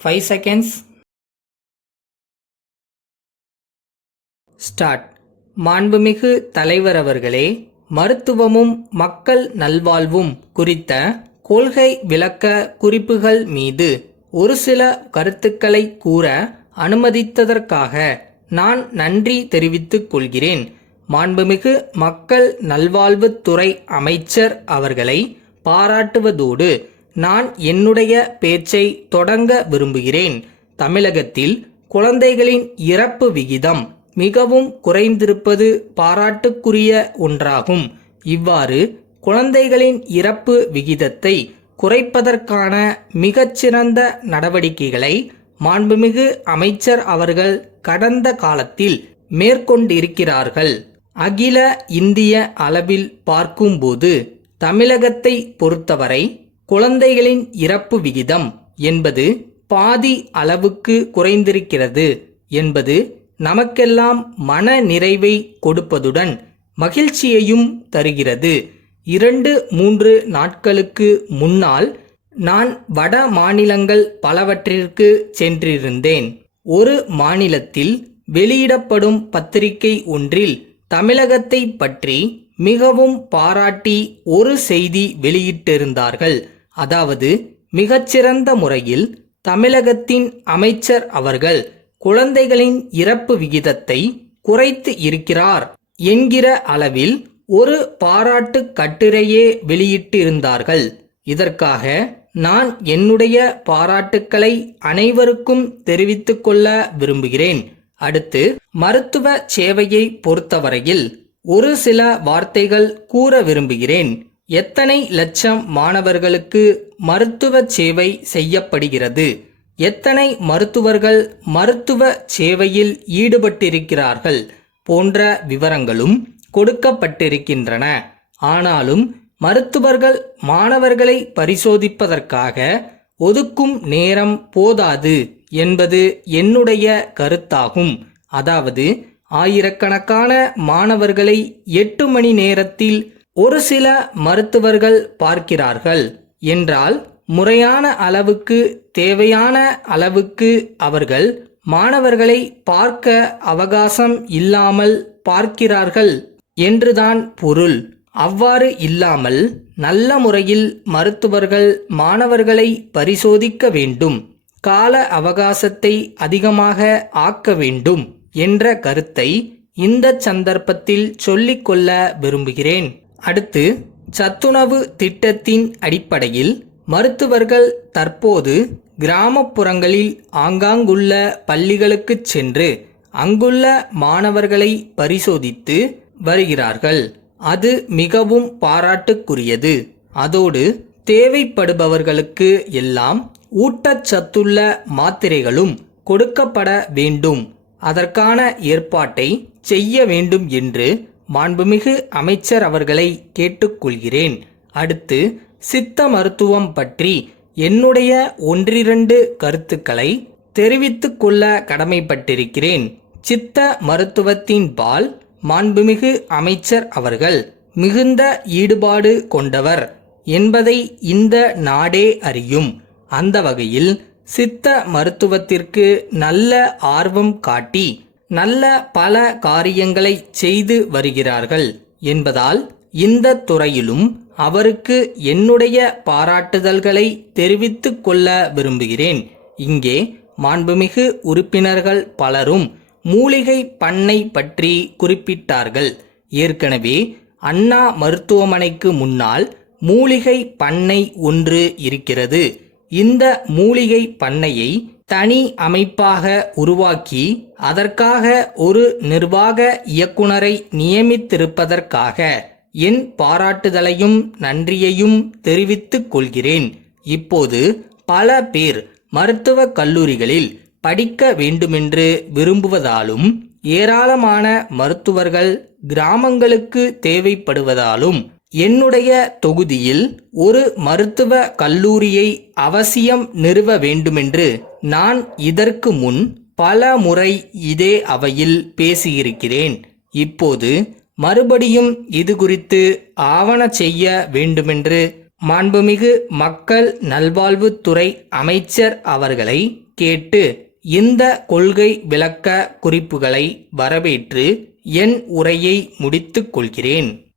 5 seconds. Start. மாண்புமிகு தலைவர் அவர்களே, மருத்துவமும் மக்கள் நல்வாழ்வும் குறித்த கொள்கை விளக்க குறிப்புகள் மீது ஒரு சில கருத்துக்களை கூற அனுமதித்ததற்காக நான் நன்றி தெரிவித்துக் கொள்கிறேன். மாண்புமிகு மக்கள் நல்வாழ்வுத்துறை அமைச்சர் அவர்களை பாராட்டுவதோடு நான் என்னுடைய பேச்சை தொடங்க விரும்புகிறேன். தமிழகத்தில் குழந்தைகளின் இறப்பு விகிதம் மிகவும் குறைந்திருப்பது பாராட்டுக்குரிய ஒன்றாகும். இவ்வாறு குழந்தைகளின் இறப்பு விகிதத்தை குறைப்பதற்கான மிகச்சிறந்த நடவடிக்கைகளை மாண்புமிகு அமைச்சர் அவர்கள் கடந்த காலத்தில் மேற்கொண்டிருக்கிறார்கள். அகில இந்திய அளவில் பார்க்கும்போது தமிழகத்தை பொறுத்தவரை குழந்தைகளின் இறப்பு விகிதம் என்பது பாதி அளவுக்கு குறைந்திருக்கிறது என்பது நமக்கெல்லாம் மன நிறைவை கொடுப்பதுடன் மகிழ்ச்சியையும் தருகிறது. 2-3 நாட்களுக்கு முன்னால் நான் வட மாநிலங்கள் பலவற்றிற்கு சென்றிருந்தேன். ஒரு மாநிலத்தில் வெளியிடப்படும் பத்திரிகை ஒன்றில் தமிழகத்தை பற்றி மிகவும் பாராட்டி ஒரு செய்தி வெளியிட்டிருந்தார்கள். அதாவது, மிகச்சிறந்த முறையில் தமிழகத்தின் அமைச்சர் அவர்கள் குழந்தைகளின் இறப்பு விகிதத்தை குறைத்து இருக்கிறார் என்கிற அளவில் ஒரு பாராட்டு கட்டுரையே வெளியிட்டிருந்தார்கள். இதற்காக நான் என்னுடைய பாராட்டுக்களை அனைவருக்கும் தெரிவித்துக் கொள்ள விரும்புகிறேன். அடுத்து, மருத்துவ சேவையை பொறுத்தவரையில் ஒரு சில வார்த்தைகள் கூற விரும்புகிறேன். எத்தனை லட்சம் மாணவர்களுக்கு மருத்துவ சேவை செய்யப்படுகிறது, எத்தனை மருத்துவர்கள் மருத்துவ சேவையில் ஈடுபட்டிருக்கிறார்கள் போன்ற விவரங்களும் கொடுக்கப்பட்டிருக்கின்றன. ஆனாலும் மருத்துவர்கள் மாணவர்களை பரிசோதிப்பதற்காக ஒதுக்கும் நேரம் போதாது என்பது என்னுடைய கருத்தாகும். அதாவது, ஆயிரக்கணக்கான மாணவர்களை 8 மணி நேரத்தில் ஒரு சில மருத்துவர்கள் பார்க்கிறார்கள் என்றால் முறையான அளவுக்கு தேவையான அளவுக்கு அவர்கள் மாணவர்களை பார்க்க அவகாசம் இல்லாமல் பார்க்கிறார்கள் என்றுதான் பொருள். அவ்வாறு இல்லாமல் நல்ல முறையில் மருத்துவர்கள் மாணவர்களை பரிசோதிக்க வேண்டும், கால அவகாசத்தை அதிகமாக ஆக்க வேண்டும் என்ற கருத்தை இந்த சந்தர்ப்பத்தில் சொல்லிக்கொள்ள விரும்புகிறேன். அடுத்து, சத்துணவு திட்டத்தின் அடிப்படையில் மருத்துவர்கள் தற்போது கிராமப்புறங்களில் ஆங்காங்குள்ள பள்ளிகளுக்கு சென்று அங்குள்ள மாணவர்களை பரிசோதித்து வருகிறார்கள். அது மிகவும் பாராட்டுக்குரியது. அதோடு தேவைப்படுபவர்களுக்கு எல்லாம் ஊட்டச்சத்துள்ள மாத்திரைகளும் கொடுக்கப்பட வேண்டும். அதற்கான ஏற்பாட்டை செய்ய வேண்டும் என்று மாண்புமிகு அமைச்சர் அவர்களை கேட்டுக்கொள்கிறேன். அடுத்து, சித்த மருத்துவம் பற்றி என்னுடைய 1-2 கருத்துக்களை தெரிவித்துக் கொள்ள கடமைப்பட்டிருக்கிறேன். சித்த மருத்துவத்தின் பால் மாண்புமிகு அமைச்சர் அவர்கள் மிகுந்த ஈடுபாடு கொண்டவர் என்பதை இந்த நாடே அறியும். அந்த வகையில் சித்த மருத்துவத்திற்கு நல்ல ஆர்வம் காட்டி நல்ல பல காரியங்களை செய்து வருகிறார்கள் என்பதால் இந்த துறையிலும் அவருக்கு என்னுடைய பாராட்டுதல்களை தெரிவித்துக் கொள்ள விரும்புகிறேன். இங்கே மாண்புமிகு உறுப்பினர்கள் பலரும் மூலிகை பண்ணை பற்றி குறிப்பிட்டார்கள். ஏற்கனவே அண்ணா மருத்துவமனைக்கு முன்னால் மூலிகை பண்ணை ஒன்று இருக்கிறது. இந்த மூலிகை பண்ணையை தனி அமைப்பாக உருவாக்கி அதற்காக ஒரு நிர்வாக இயக்குனரை நியமித்திருப்பதற்காக என் பாராட்டுதலையும் நன்றியையும் தெரிவித்துக் கொள்கிறேன். இப்போது பல பேர் மருத்துவக் கல்லூரிகளில் படிக்க வேண்டுமென்று விரும்புவதாலும் ஏராளமான மருத்துவர்கள் கிராமங்களுக்கு தேவைப்படுவதாலும் என்னுடைய தொகுதியில் ஒரு மருத்துவ கல்லூரியை அவசியம் நிறுவ வேண்டுமென்று நான் இதற்கு முன் பல முறை இதே அவையில் பேசியிருக்கிறேன். இப்போது மறுபடியும் இது குறித்து ஆவண செய்ய வேண்டுமென்று மாண்புமிகு மக்கள் நல்வாழ்வுத்துறை அமைச்சர் அவர்களை கேட்டு இந்த கொள்கை விளக்க குறிப்புகளை வரவேற்று என் உரையை முடித்துக் கொள்கிறேன்.